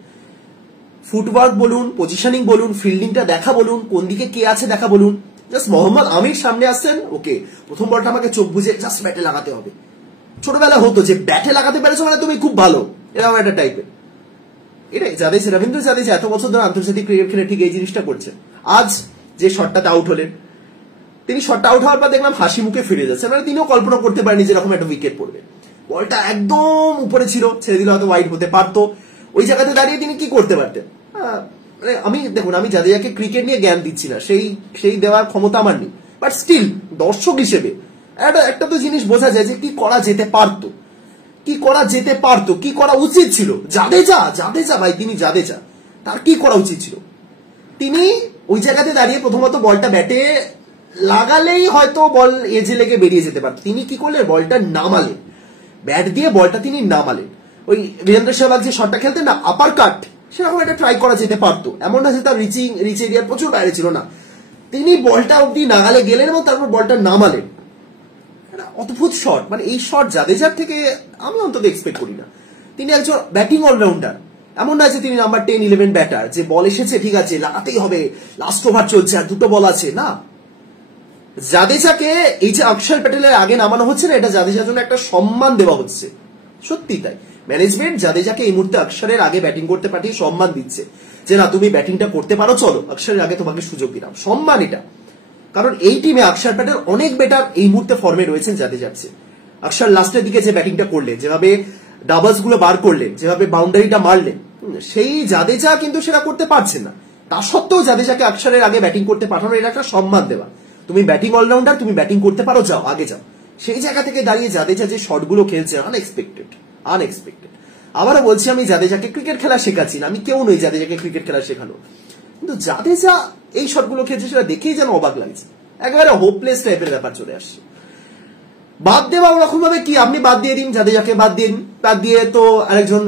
ফুটওয়ার্ক বলুন, পজিশনিং বলুন, ফিল্ডিংটা দেখা বলুন, কোন দিকে কে আছে দেখা বলুন, জাস্ট মোহাম্মদ আমির সামনে আসছেন, ওকে প্রথম বলটা আমাকে চোখ বুঝে জাস্ট ব্যাটে লাগাতে হবে। ছোটবেলা হতো যে ব্যাটে লাগাতে পেরেছো মানে তুমি খুব ভালো, এরকম একটা টাইপের। এটাই জাদেজা, রবীন্দ্র জাদেজা এত বছর ধরে আন্তর্জাতিক ক্রিকেট খেলে ঠিক এই জিনিসটা করছে। আজ যে শটটাতে আউট হলেন, তিনি শটটা আউট হওয়ার পর দেখলাম হাসি মুখে ফিরে যাচ্ছে, মানে তিনিও কল্পনা করতে পারেনি যেরকম একটা উইকেট পড়বে। বলটা একদম উপরে ছিল, ছেড়ে দিলে হয়তো ওয়াইড হতে পারতো। ওই জায়গাতে দাঁড়িয়ে তিনি কি করতে পারতেন? আমি দেখুন, আমি জাদেজাকে ক্রিকেট নিয়ে জ্ঞান দিচ্ছি না, সেই দেওয়ার ক্ষমতা আমার নেই, বাট স্টিল দর্শক হিসেবে একটা তো জিনিস বোঝা যায় যে কি করা যেতে পারতো, কি করা উচিত ছিল। জাদেজা ভাই, তিনি জাদেজা, তার কি করা উচিত ছিল? তিনি ওই জায়গাতে দাঁড়িয়ে প্রথমত বলটা ব্যাটে লাগালেই হয়তো বল এজে লেগে বেরিয়ে যেতে পারত। তিনি কি করলেন? বলটা নামালেন, ব্যাট দিয়ে বলটা তিনি নামালেন। ওই বীরেন্দ্র সেহবাগ যে শটটা খেলতেন না, আপার কাট, সেরকম একটা ট্রাই করা যেতে পারতো। এমন না যে তার রিচ এরিয়ার প্রচুর বাইরে ছিল, না, তিনি বলটা অব্দি নাগালে গেলেন এবং তারপর বলটা নামালেন। অদ্ভুত শট, মানে এই শট জাদেজার থেকে আমি অন্তত এক্সপেক্ট করি না। তিনি একজন ব্যাটিং অলরাউন্ডার, এমন না যে তিনি নাম্বার 10-11 ব্যাটার, যে বল এসেছে ঠিক আছে লাগাতেই হবে, লাস্ট ওভার চলছে আর দুটো বল আছে। না, জাদেজাকে এই যে অক্ষর প্যাটেলের আগে নামানো হচ্ছে না, এটা জাদেজার জন্য একটা সম্মান দেওয়া হচ্ছে। সত্যি তাই, ম্যানেজমেন্ট জাদেজাকে এই মুহূর্তে অক্ষরের আগে ব্যাটিং করতে পাঠিয়ে সম্মান দিচ্ছে যে না, তুমি ব্যাটিংটা করতে পারো, চলো অক্ষরের আগে তোমাকে সুযোগ দিলাম। সম্মান এটা, কারণ এই টিমে অক্ষর প্যাটেল অনেক বেটার এই মুহূর্তে ফর্মে রয়েছেন জাদেজার চেয়ে। অক্ষর লাস্টের দিকে যে ব্যাটিংটা করলেন, যেভাবে ডাবলস গুলো বার করলেন, যেভাবে বাউন্ডারিটা মারলেন, সেই জাদেজা কিন্তু সেটা করতে পারছেন না। তা সত্ত্বেও জাদেজাকে অক্ষরের আগে ব্যাটিং করতে পাঠানো, এটা একটা সম্মান দেওয়া। তুমি ব্যাটিং অলরাউন্ডার, তুমি ব্যাটিং করতে পারো, যাও আগে যাও। সেই জায়গা থেকে দাঁড়িয়ে জাদেজা যে শটগুলো খেলছে, আনএক্সপেক্টেড। আবারও বলছি, আমি জাদেজাকে ক্রিকেট খেলা শেখাচ্ছি না, আমি কেউ নই জাদেজাকে ক্রিকেট খেলা শেখানো, কিন্তু জাদেজা এই শটগুলো খেলছে সেটা দেখেই যেন অবাক লাগছে। একেবারে হোপলেস টাইপের ব্যাপার চলে আসছে। বাদ দেওয়া ওরকম ভাবে কি, আপনি বাদ দিয়ে দিন, জাদেজাকে বাদ দিয়ে তো আরেকজন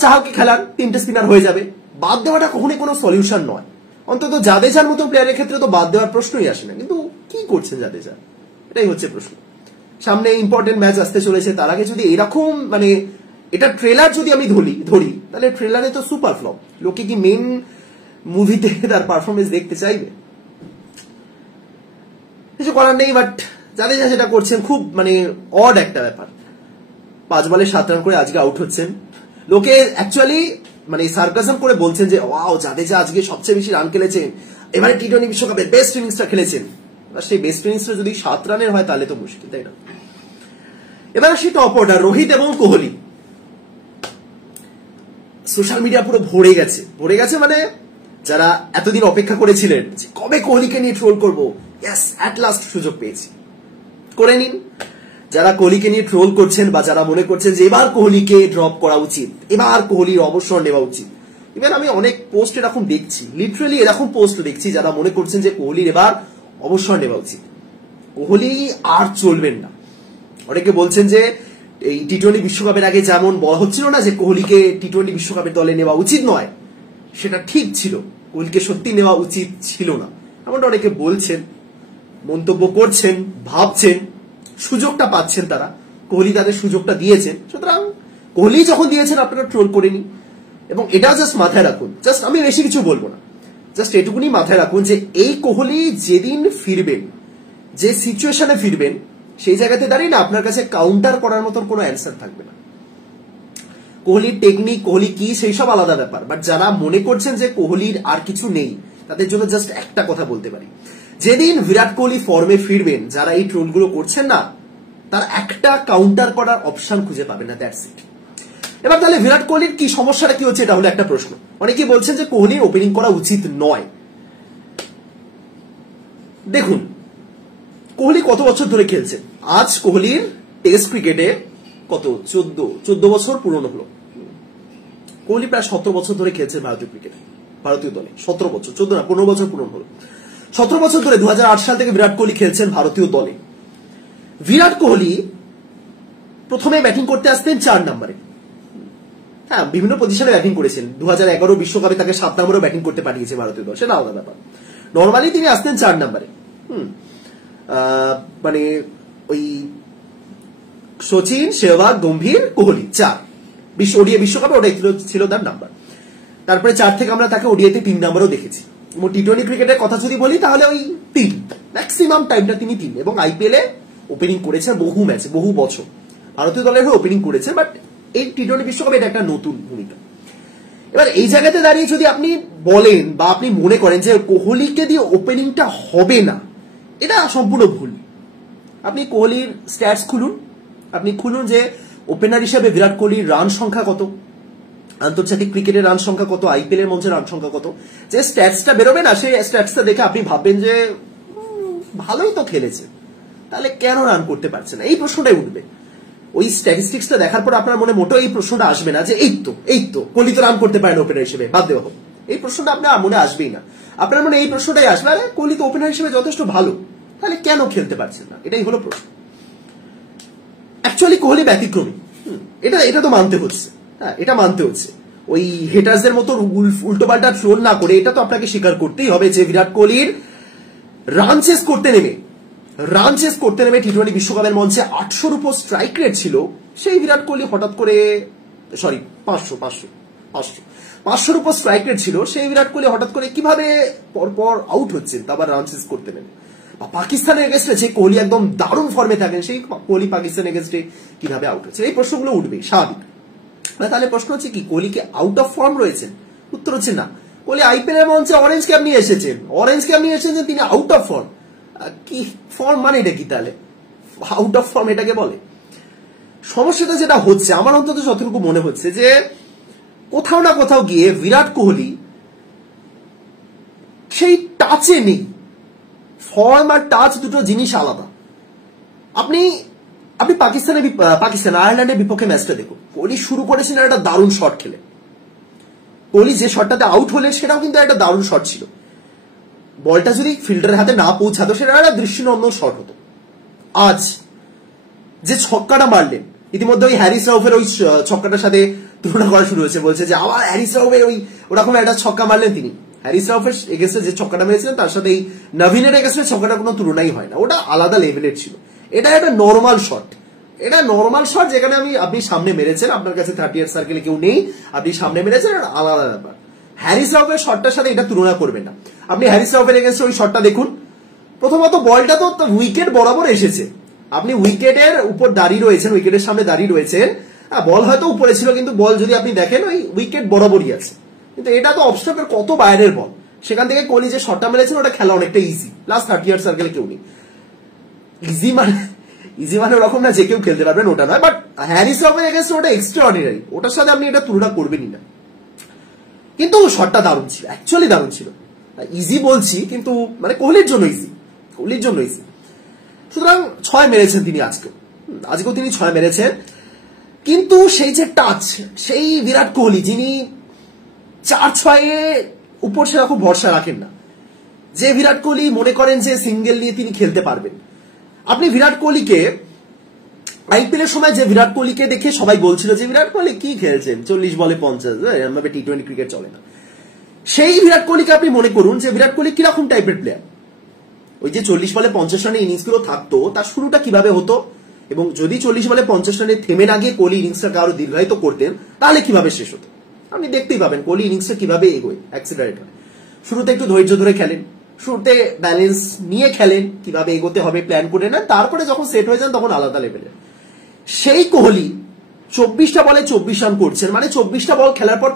চাহালকে খেলান, 3টে স্পিনার হয়ে যাবে। বাদ দেওয়াটা কখনোই কোনো সলিউশন নয়, অন্তত জাদেজার মতো প্লেয়ারের ক্ষেত্রে তো বাদ দেওয়ার প্রশ্নই আসে না। কিন্তু কি করছেন জাদেজা, এটাই হচ্ছে প্রশ্ন। সামনে ইম্পর্টেন্ট ম্যাচ আসতে চলেছে, তার আগে যদি এরকম, মানে এটা ট্রেলার যদি আমি ধরি, তাহলে ট্রেলারে তো সুপার ফ্লপ। লোকে কি মেন মুভিতে তার পারফরমেন্স দেখতে চাইবে? কিছু করার নেই, বাট জাদেজা যেটা করছেন খুব মানে অড একটা ব্যাপার। 5 বলে 7 রান করে আজকে আউট হচ্ছেন। লোকে অ্যাকচুয়ালি মানে সার্কাসম করে বলছেন যে ওয়াও, জাদেজা আজকে সবচেয়ে বেশি রান খেলেছেন, এবারে টি-20 বিশ্বকাপের বেস্ট ইনিংসটা খেলেছেন। আর সেই বেস্ট ইনিংসটা যদি 7 রানের হয় তাহলে তো মুশকিল, তাই না? এবার আসি টপ অর্ডার, রোহিত এবং কোহলি। সোশ্যাল মিডিয়া পুরো ভরে গেছে, মানে যারা এতদিন অপেক্ষা করেছিলেন যে কবে কোহলিকে নিয়ে ট্রোল করবো, ইয়েস, অ্যাট লাস্ট সুযোগ পেয়েছি, করে নিন। যারা কোহলিকে নিয়ে ট্রোল করছেন বা যারা মনে করছেন যে এবার কোহলিকে ড্রপ করা উচিত, এবার কোহলির অবসর নেওয়া উচিত, এবার আমি অনেক পোস্ট এরকম দেখছি, লিটারালি এরকম পোস্ট দেখছি যারা মনে করছেন যে কোহলির এবার অবসর নেওয়া উচিত, কোহলি আর চলবেন না। অনেকে বলছেন যে এই টি-20 বিশ্বকাপের আগে যেমন বলা হচ্ছিল না যে কোহলিকে টি-20 বিশ্বকাপের দলে নেওয়া উচিত নয়, সেটা ঠিক ছিল, কোহলিকে সত্যি নেওয়া উচিত ছিল না, এমনটা অনেকে বলছেন, মন্তব্য করছেন, ভাবছেন, সুযোগটা পাচ্ছেন তারা। কোহলি তাদের সুযোগটা দিয়েছেন, সুতরাং কোহলি যখন দিয়েছেন আপনারা ট্রোল করে নিন। এবং এটা জাস্ট মাথায় রাখুন, জাস্ট আমি বেশি কিছু বলবো না, জাস্ট এটুকুনি মাথায় রাখুন যে এই কোহলি যেদিন ফিরবেন, যে সিচুয়েশনে ফিরবেন, সেই জায়গাতে দাঁড়িয়ে না আপনার কাছে কাউন্টার করার মতন কোনো অ্যান্সার থাকবে না। কোহলির টেকনিক, কোহলি কি, সেই সব আলাদা ব্যাপার, বাট যারা মনে করছেন যে কোহলির আর কিছু নেই, তাদের জন্য জাস্ট একটা কথা বলতে পারি, যেদিন বিরাট কোহলি ফর্মে ফিরবেন, যারা এই ট্রোলগুলো করছেন না, তার একটা কাউন্টার করার অপশন খুঁজে পাবেন না, দ্যাটস ইট। এবার তাহলে বিরাট কোহলির কি সমস্যাটা কি হচ্ছে, এটা হলো একটা প্রশ্ন। অনেকেই বলছেন যে কোহলির ওপেনিং করা উচিত নয়। দেখুন, কোহলি কত বছর ধরে খেলছেন? আজ কোহলির টেস্ট ক্রিকেটে কত 14 বছর পূরণ হলো। কোহলি প্রায় 17 বছর ধরে খেলছেন ভারতীয় ক্রিকেটে, ভারতীয় দলে। 17 বছর, 14 না 15 বছর পূরণ হলো। 17 বছর ধরে 2008 সাল থেকে বিরাট কোহলি খেলছেন ভারতীয় দলে। বিরাট কোহলি প্রথমে ব্যাটিং করতে আসতেন 4 নম্বরে। হ্যাঁ, বিভিন্ন পজিশনে ব্যাটিং করেছেন। 2011 বিশ্বকাপে তাকে 7 নম্বরে ব্যাটিং করতে পাঠিয়েছে ভারতীয় দল, সেটা আলাদা ব্যাপার। নর্মালি তিনি আসতেন 4 নম্বরে। মানে ওই সচিন, সেহবাগ, গম্ভীর, কোহলি 4 ওডিআই বিশ্বকাপে, ওটাই ছিল তার নাম্বার। তারপরে 4 থেকে আমরা তাকে ওডিআইতে 3 নম্বরেও দেখেছি। এবং টি-20 ক্রিকেটের কথা যদি বলি তাহলে ওই 3 ম্যাক্সিমাম টাইমটা তিনি 3, এবং আইপিএল এ ওপেনিং করেছেন বহু ম্যাচে, বহু বছর ভারতীয় দলের হয়ে ওপেনিং করেছে, বাট এই টি-20 বিশ্বকাপে এটা একটা নতুন ভূমিকা। এবার এই জায়গাতে দাঁড়িয়ে যদি আপনি বলেন বা আপনি মনে করেন যে কোহলিকে দিয়ে ওপেনিংটা হবে না, এটা সম্পূর্ণ ভুল। আপনি কোহলির স্ট্যাটস খুলুন যে ওপেনার হিসেবে বিরাট কোহলির রান সংখ্যা কত, আন্তর্জাতিক ক্রিকেটের রান সংখ্যা কত, আইপিএল এর মঞ্চে রান সংখ্যা কত। যে স্ট্যাটসটা বেরোবে না, সেই স্ট্যাটসটা দেখে আপনি ভাববেন যে ভালোই তো খেলেছে, তাহলে কেন রান করতে পারছে না, এই প্রশ্নটাই উঠবে। ওই স্ট্যাটিস্টিক্সটা দেখার পর আপনার মনে মোটেও এই প্রশ্নটা আসবে না যে এই তো কোহলি তো রান করতে পারে না ওপেনার হিসেবে, বাদ দেওয়া হোক। এই প্রশ্নটা আপনার মনে আসবেই না। আপনার মনে এই প্রশ্নটাই আসবে, আরে কোহলি তো ওপেনার হিসেবে যথেষ্ট ভালো, তাহলে কেন খেলতে পারছেন না, এটাই হলো প্রশ্ন। অ্যাকচুয়ালি কোহলি ব্যতিক্রমী, এটা তো মানতে হচ্ছে, হ্যাঁ এটা মানতে হচ্ছে। ওই হেটার্সদের মতো উল্টোপাল্টা ট্রোল না করে এটা তো আপনাকে স্বীকার করতেই হবে যে বিরাট কোহলির রান চেস করতে নেমে টি-20 বিশ্বকাপের মঞ্চে 800-র উপর স্ট্রাইক রেট ছিল, সেই বিরাট কোহলি হঠাৎ করে 500-র উপর স্ট্রাইক রেট ছিল, সেই বিরাট কোহলি হঠাৎ করে কিভাবে পরপর আউট হচ্ছেন, তারপর রান চেস করতে নেমে। পাকিস্তানের এগেস্টে যে কোহলি একদম দারুণ ফর্মে থাকেন, সেই কোহলি পাকিস্তানের এগেস্টে কিভাবে আউট হচ্ছে, এই প্রশ্নগুলো উঠবে স্বাভাবিক। তাহলে প্রশ্ন হচ্ছে কি, কোহলি কি আউট অফ ফর্ম রয়েছেন? উত্তর হচ্ছে না। কোহলি আইপিএল এর মঞ্চে অরেঞ্জ ক্যাপ নিয়ে এসেছেন, তিনি আউট অফ ফর্ম। কি ফর্ম মানে এটা কি, তাহলে আউট অফ ফর্ম এটাকে বলে? সমস্যাটা যেটা হচ্ছে, আমার অন্তত যতটুকু মনে হচ্ছে যে কোথাও না কোথাও গিয়ে বিরাট কোহলি সেই টাচে নেই। ফর্ম আর টাচ দুটো জিনিস আলাদা। আপনি পাকিস্তান আয়ারল্যান্ডের বিপক্ষে ম্যাচটা দেখুন, কোহলি শুরু করেছিলেন একটা দারুণ শট খেলে। কোহলি যে শটটাতে আউট হলেন সেটাও কিন্তু একটা দারুণ শট ছিল। বলটা যদি ফিল্ডারের হাতে না পৌঁছাতো সেটা একটা দৃষ্টিনন্দন শট হতো। আজ যে ছক্কাটা মারলেন, ইতিমধ্যে ওই হ্যারিস রাউফের ওই ছক্কাটার সাথে তুলনা করা শুরু হয়েছে, বলছে যে আবার হ্যারিস রাউফের ওরকম একটা ছক্কা মারলেন তিনি। হ্যারিস রাউফের এগেস্টে যে ছক্কাটা মেরেছিলেন তার সাথে এই নবীনের এগেস্টে ছক্কাটা কোনো তুলনাই হয় না, ওটা আলাদা লেভেলের ছিল। এটা একটা নর্মাল শট, যেখানে আপনি সামনে মেরেছেন, আপনার কাছে 30 সার্কেলে কেউ নেই, আপনি সামনে মেরেছেন, এটা আলাদা ব্যাপার। হ্যারিস রাউফের শটটার সাথে এটা তুলনা করবেন না। আপনি হ্যারিস রাউফের এগেন্স্টে ওই শটটা দেখুন, প্রথমত বলটা তো উইকেট বরাবর এসেছে, আপনি উইকেটের উপর দাঁড়িয়ে রয়েছেন, উইকেটের সামনে দাঁড়িয়ে রয়েছেন, বল হয়তো উপরে ছিল কিন্তু বল যদি আপনি দেখেন ওই উইকেট বরাবরই আছে। কিন্তু এটা তো অফ স্টাম্পের কত বাইরের বল, সেখান থেকে কোহলি যে শটটা মেরেছেন ওটা খেলা অনেকটা ইজি, প্লাস 30 সার্কেলে কেউ নেই। ইজি মানে ওরকম না যে কেউ খেলতে পারবেন, ওটা নয়, বাট হ্যারিস রাউফের এগেন্স্টে ওটা এক্সট্রা অর্ডিনারি, ওটার সাথে আপনি এটা তুলনা করবেনই না। কিন্তু শটটা দারুণ ছিল, অ্যাকচুয়ালি দারুণ ছিল। ইজি বলছি কিন্তু মানে কোহলির জন্য ইজি। সুতরাং 6 মেরেছেন তিনি, আজকেও তিনি 6 মেরেছেন। কিন্তু সেই যে টাচ, সেই বিরাট কোহলি যিনি 4-6 উপর সেরকম ভরসা রাখেন না, যে বিরাট কোহলি মনে করেন যে সিঙ্গেল নিয়ে তিনি খেলতে পারবেন। আপনি বিরাট কোহলিকে আইপিএল এর সময় যে বিরাট কোহলিকে দেখে সবাই বলছিল যে বিরাট কোহলি কি খেলছেন, 40 বলে 50, এমনভাবে টি-20 ক্রিকেট চলে না। সেই বিরাট কোহলিকে আপনি মনে করুন যে বিরাট কোহলি কিরকম টাইপের প্লেয়ার। ওই যে 40 বলে 50 রানের ইনিংস গুলো থাকতো, তার শুরুটা কিভাবে হতো, এবং যদি 40 বলে 50 রানে থেমে না গিয়ে কোহলি ইনিংসটাকে আরো দীর্ঘায়িত করতেন, তাহলে কিভাবে শেষ হতো আপনি দেখতেই পাবেন। কোহলি ইনিংসটা কিভাবে এগোয়, অ্যাক্সিলারেট হয়। শুরুতে একটু ধৈর্য ধরে খেলেন, শুরুতে ব্যালেন্স নিয়ে খেলেন, কিভাবে এগোতে হবে প্ল্যান করে নেন, তারপরে যখন সেট হয়ে যান তখন আলাদা লেভেলের। সেই কোহলি 24টা বলে 24 রান করছেন, মানে 24টা বল খেলার পর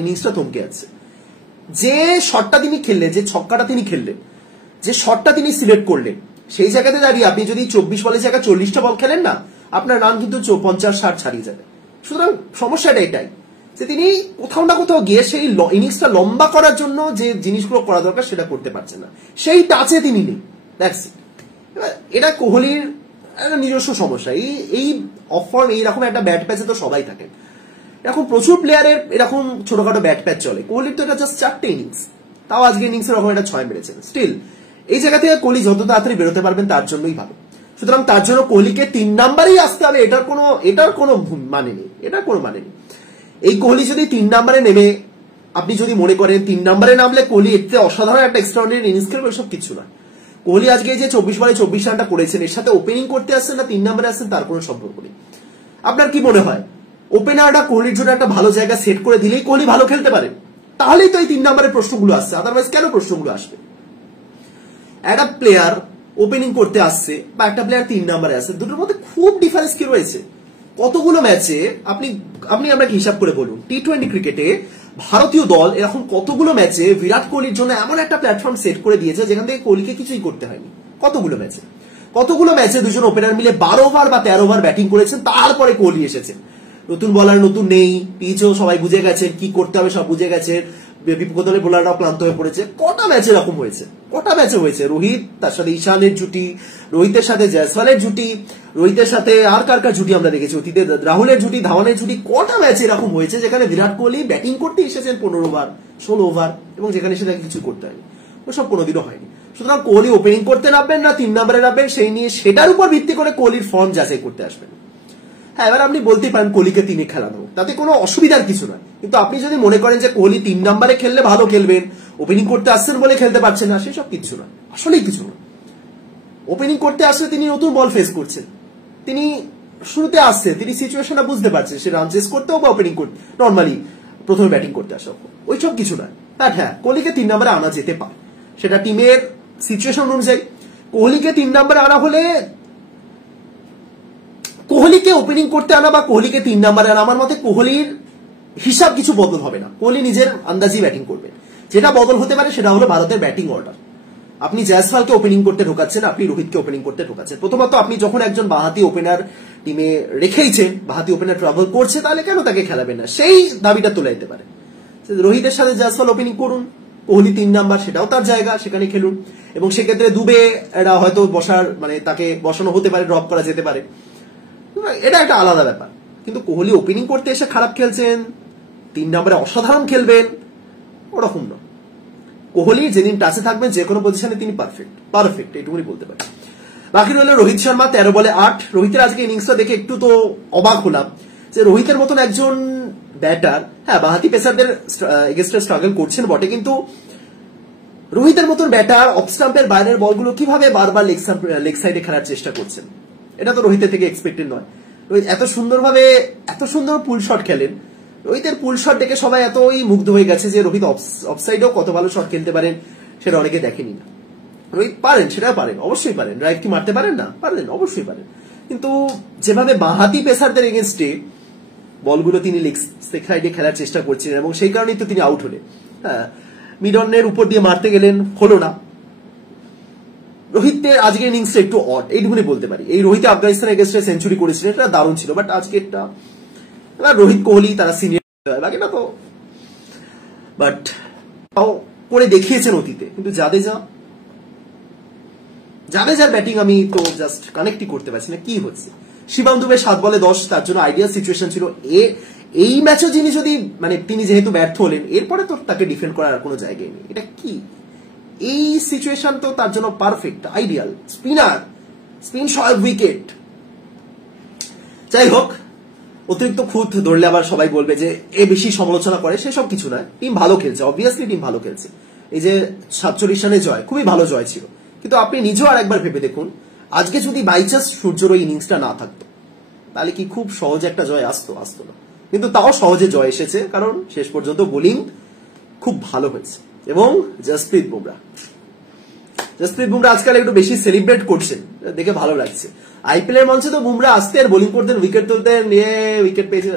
ইনিংসটা থমকে যাচ্ছে। যে শটটা তিনি খেললেন, যে ছক্কাটা তিনি খেললেন, যে শটটা তিনি সিলেক্ট করলেন, সেই জায়গাতে দাঁড়িয়ে আপনি যদি 24 বলের জায়গায় 40টা বল খেলেন না, আপনার রান কিন্তু 50-60 ছাড়িয়ে যাবে। সুতরাং সমস্যাটা এটাই যে তিনি কোথাও না কোথাও গিয়ে সেই ইনিংসটা লম্বা করার জন্য যে জিনিসগুলো করা দরকার সেটা করতে পারছেন না, সেই টাচে তিনি নেই। That's it. এটা কোহলির একটা নিজস্ব সমস্যা। এই অফ ফর্ম এইরকম একটা ব্যাট প্যাচে তো সবাই থাকেন, এরকম প্রচুর প্লেয়ারের এরকম ছোটখাটো ব্যাট প্যাচ চলে। কোহলির তো এটা জাস্ট 4টে ইনিংস, তাও আজকে ইনিংসে এরকম একটা 6 মেরেছেন। স্টিল এই জায়গা থেকে কোহলি যত তাড়াতাড়ি বেরোতে পারবেন তার জন্যই ভালো। সুতরাং তার জন্য কোহলিকে 3 নাম্বারেই আসতে হবে, এটার কোনো মানে নেই। এই কোহলি যদি 3 নাম্বারে নেমে, আপনি যদি মনে করেন 3 নাম্বারে নামলে কোহলি এতে অসাধারণ একটা এক্সট্রাঅর্ডিনারি ইনিংস খেলবে, সব কিছু না। কোহলি আজকে যে 24 বলে 24 রানটা করেছেন, এর সাথে ওপেনিং করতে আসছেন না 3 নাম্বারে আসছেন তার কোনো সম্পর্ক নেই। আপনার কি মনে হয় ওপেনারটা কোহলির জন্য একটা ভালো জায়গা সেট করে দিলেই কোহলি ভালো খেলতে পারে? তাহলেই তো এই 3 নাম্বারের প্রশ্নগুলো আসছে, আদারওয়াইজ কেন প্রশ্নগুলো আসবে? একটা প্লেয়ার ওপেনিং করতে আসছে বা একটা প্লেয়ার 3 নাম্বারে আসছে, দুটোর মধ্যে খুব ডিফারেন্স কি রয়েছে? কতগুলো ম্যাচে আপনি আপনাকে হিসাব করে বলুন, টি-20 ক্রিকেটে ভারতীয় দল এরকম কতগুলো ম্যাচে বিরাট কোহলির জন্য এমন একটা প্ল্যাটফর্ম সেট করে দিয়েছে যেখান থেকে কোহলিকে কিছুই করতে হয়নি। কতগুলো ম্যাচে দুজন ওপেনার মিলে 12 ওভার বা 13 ওভার ব্যাটিং করেছেন, তারপরে কোহলি এসেছেন। নতুন বলার নতুন নেই, পিচও সবাই বুঝে গেছেন, কি করতে হবে সব বুঝে গেছেন, বিপক্ষের বোলাররাও ক্লান্ত হয়ে পড়েছে। কটা ম্যাচ এরকম হয়েছে, কটা ম্যাচে হয়েছে, রোহিত তার সাথে ঈশানের জুটি, রোহিতের সাথে জয়সওয়ালের জুটি, রোহিতের সাথে আর কার কার জুটি আমরা দেখেছি অতীতে, রাহুলের জুটি, ধাওয়ানের জুটি, কটা ম্যাচ এরকম হয়েছে যেখানে বিরাট কোহলি ব্যাটিং করতে এসেছেন 15 ওভার 16 ওভার এবং যেখানে সেটা কিছু করতে হয়নি, ওসব কোনোদিনও হয়নি। সুতরাং কোহলি ওপেনিং করতে নামবেন না 3 নম্বরে নামবেন, সেই নিয়ে সেটার উপর ভিত্তি করে কোহলির ফর্ম যাচাই করতে আসবেন। হ্যাঁ, এবার আপনি বলতেই পারেন কোহলিকে 3-এ খেলানো, তাতে কোনো অসুবিধার কিছু নয়, কিন্তু আপনি যদি মনে করেন যে কোহলি 3 নম্বরে খেললে ভালো খেলবেন, ওপেনিং করতে আসছেন বলে খেলতে পারছেন না, সেসব কিছু না, আসলেই কিছু না। ওপেনিং করতে আসলে তিনি নতুন বল ফেস করছেন, তিনি শুরুতে আসছে, তিনি সিচুয়েশনটা বুঝতে পারছেন, সে রান চেস করতেও বা ওপেনিং করতে নর্মালি প্রথমে ব্যাটিং করতে আসা, ওইসব কিছু নয়। বাট হ্যাঁ, কোহলিকে 3 নম্বরে আনা যেতে পারে, সেটা টিমের সিচুয়েশন অনুযায়ী। কোহলিকে 3 নম্বরে আনা হলে কোহলিকে ওপেনিং করতে আনা বা কোহলিকে 3 নম্বরে আনা, আমার মতে কোহলির হিসাব কিছু বদল হবে না, কোহলি নিজের আন্দাজি ব্যাটিং করবে। যেটা বদল হতে পারে সেটা হলো ভারতের ব্যাটিং অর্ডার। আপনি জয়সওয়ালকে ওপেনিং করতে ঢোকাচ্ছেন, আপনি রোহিতকে ওপেনিং করতে ঢোকাচ্ছেন। প্রথমত আপনি যখন একজন বাঁহাতি ওপেনার টিমে রেখেইছেন, বাঁহাতি ওপেনার ট্রাভেল করছে, তাহলে কেন তাকে খেলাবেন না, সেই দাবিটা তোলা যেতে পারে। রোহিতের সাথে জয়সওয়াল ওপেনিং করুন, কোহলি 3 নাম্বার, সেটাও তার জায়গা, সেখানে খেলুন, এবং সেক্ষেত্রে দুবে এরা হয়তো বসার মানে তাকে বসানো হতে পারে, ড্রপ করা যেতে পারে, এটা একটা আলাদা ব্যাপার। কিন্তু কোহলি ওপেনিং করতে এসে খারাপ খেলছেন, 3 নম্বরে অসাধারণ খেলবেন, ওরকম না। কোহলি যেদিন টাচে থাকবেন যে কোনো পজিশনে তিনি পারফেক্ট এইটুকুনি বলতে পারি। বাকি রইল রোহিত শর্মা 13 বলে 8। রোহিতের আজকে ইনিংসটা দেখে একটু তো অবাক হলাম যে রোহিতের মতন একজন ব্যাটার, হ্যাঁ বাঁহাতি পেসারদের এগেইনস্টে স্ট্রাগল করছেন বটে, কিন্তু রোহিতের মতন ব্যাটার অফ স্টাম্পের বাইরের বলগুলো কিভাবে বারবার লেগ সাইডে খেলার চেষ্টা করছেন, এটা তো রোহিতের থেকে এক্সপেক্টেড নয়। রোহিত এত সুন্দর পুল শট খেলেন, রোহিতের পুল শট দেখে সবাই এতই মুগ্ধ হয়ে গেছে যে রোহিত অফসাইডেও কত ভালো শট খেলতে পারেন সেটা অনেকে দেখেনি না। রোহিত পারেন, সেটা পারেন, অবশ্যই পারেন। ড্রাইভ কি মারতে পারেন না? পারেন, অবশ্যই পারেন। কিন্তু যেভাবে বাঁহাতি পেসারদের এগেনস্টে বলগুলো তিনি লেগ সাইডে খেলার চেষ্টা করছিলেন এবং সেই কারণেই তো তিনি আউট হলেন। হ্যাঁ, মিডনের উপর দিয়ে মারতে গেলেন, হলো না। রোহিতের আজকের ইনিংসটা একটু অড, এইটুকুনি বলতে পারি। এই রোহিত আফগানিস্তানের এগেনস্টে সেঞ্চুরি করেছিলেন, এটা দারুণ ছিল, বাট আজকে একটা রোহিত কোহলি তারা সিনিয়র, বাকিটা তো বাট করে দেখিয়েছেন অতীতে। কিন্তু জাদেজার ব্যাটিং আমি তো জাস্ট কানেক্টই করতে পারছি না, কি হচ্ছে। শিবম দুবে 7 বলে 10, তার জন্য আইডিয়াল সিচুয়েশন ছিল। এই ম্যাচও তিনি যেহেতু ব্যর্থ হলেন, এরপরে তো তাকে ডিফেন্ড করার কোনো জায়গায় নেই। এটা কি, এই সিচুয়েশন তো তার জন্য perfect, ideal. Spin shot, wicket. যাই হোক, অতিরিক্ত খুঁত ধরলে আবার সবাই বলবে যে এ বেশি সমালোচনা করে, সেসব কিছু নয়। টিম ভালো খেলছে, অবভিয়াসলি টিম ভালো খেলছে। এই যে 47 রানে জয়, খুবই ভালো জয় ছিল। কিন্তু আপনি নিজেও আর একবার ভেবে দেখুন, আজকে যদি বাই চান্স সূর্যর ওই ইনিংসটা না থাকতো, তাহলে কি খুব সহজে একটা জয় আসতো না। কিন্তু তাও সহজে জয় এসেছে, কারণ শেষ পর্যন্ত বোলিং খুব ভালো হয়েছে। এবং জসপ্রীত বুমরা আজকাল একটু বেশি সেলিব্রেট করছেন, দেখে ভালো লাগছে। আইপিএল এর মঞ্চে তো বুমরা আসতেন, বোলিং করতেন, উইকেট তুলতেন, নিয়ে উইকেট পেয়েছে,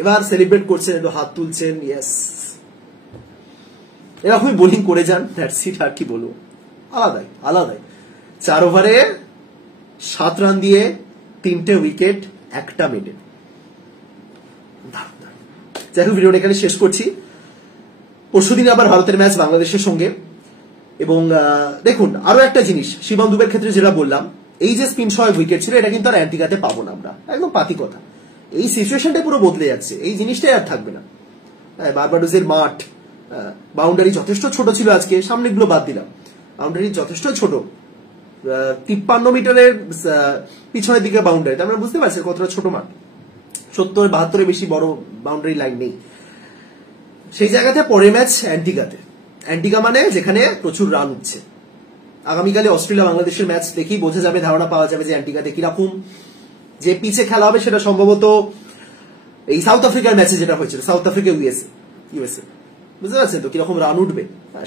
এবার সেলিব্রেট করছেন, একটু হাত তুলছেন, ইয়েস, এরকমই বোলিং করে যান, দ্যাটস ইট। আর কি বলবো, আলাদাই 4 ওভারে 7 রান দিয়ে 3টে উইকেট, 1টা মিডল। যাই হোক, ভিডিওটা এখানে শেষ করছি। পরশুদিন আবার ভারতের ম্যাচ বাংলাদেশের সঙ্গে। এবং দেখুন আরো একটা জিনিস, শিবম দুবের ক্ষেত্রে যেটা বললাম, এই যে স্পিন সহায়ক উইকেট ছিল, এটা কিন্তু আর অ্যান্টিগাতে পাবো না আমরা, একদম পাতি কথা। এই সিচুয়েশনটা পুরো বদলে যাচ্ছে, এই জিনিসটাই আর থাকবে না। বারবাডোসের মাঠ, বাউন্ডারি যথেষ্ট ছোট ছিল আজকে, সামনেগুলো বাদ দিলাম, বাউন্ডারি যথেষ্ট ছোট, 53 মিটারের পিছনের দিকে বাউন্ডারি, আমরা বুঝতে পারছি কতটা ছোট মাঠ। 70-72 বেশি বড় বাউন্ডারি লাইন নেই। সেই জায়গাতে পরের ম্যাচ অ্যান্টিগা মানে যেখানে প্রচুর রান উঠছে। আগামীকালে অস্ট্রেলিয়া বাংলাদেশের ম্যাচ দেখি বোঝা যাবে, ধারণা পাওয়া যাবে যে অ্যান্টিগাতে কিরকম। যে পিচে খেলা হবে সেটা সম্ভবত এই সাউথ আফ্রিকার ম্যাচে যেটা হয়েছিল, সাউথ আফ্রিকা ইউএসএ, বুঝতে পারছেন তো কিরকম রান উঠবে।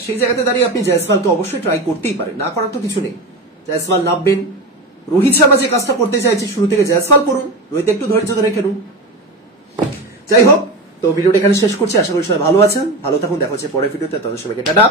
সেই জায়গাতে দাঁড়িয়ে আপনি জয়সওয়ালকে অবশ্যই ট্রাই করতেই পারেন, না করার তো কিছু নেই। জয়সওয়াল নামবেন, রোহিত শর্মা যে কাজটা করতে চাইছে শুরু থেকে জয়সওয়াল করুন, রোহিত একটু ধৈর্য ধরে খেলুন। যাই হোক, তো ভিডিওটা এখানে শেষ করছি। আশা করি সবাই ভালো আছেন, ভালো থাকুন, দেখা হচ্ছে পরের ভিডিওতে। তাদের সবাইকে টাটা।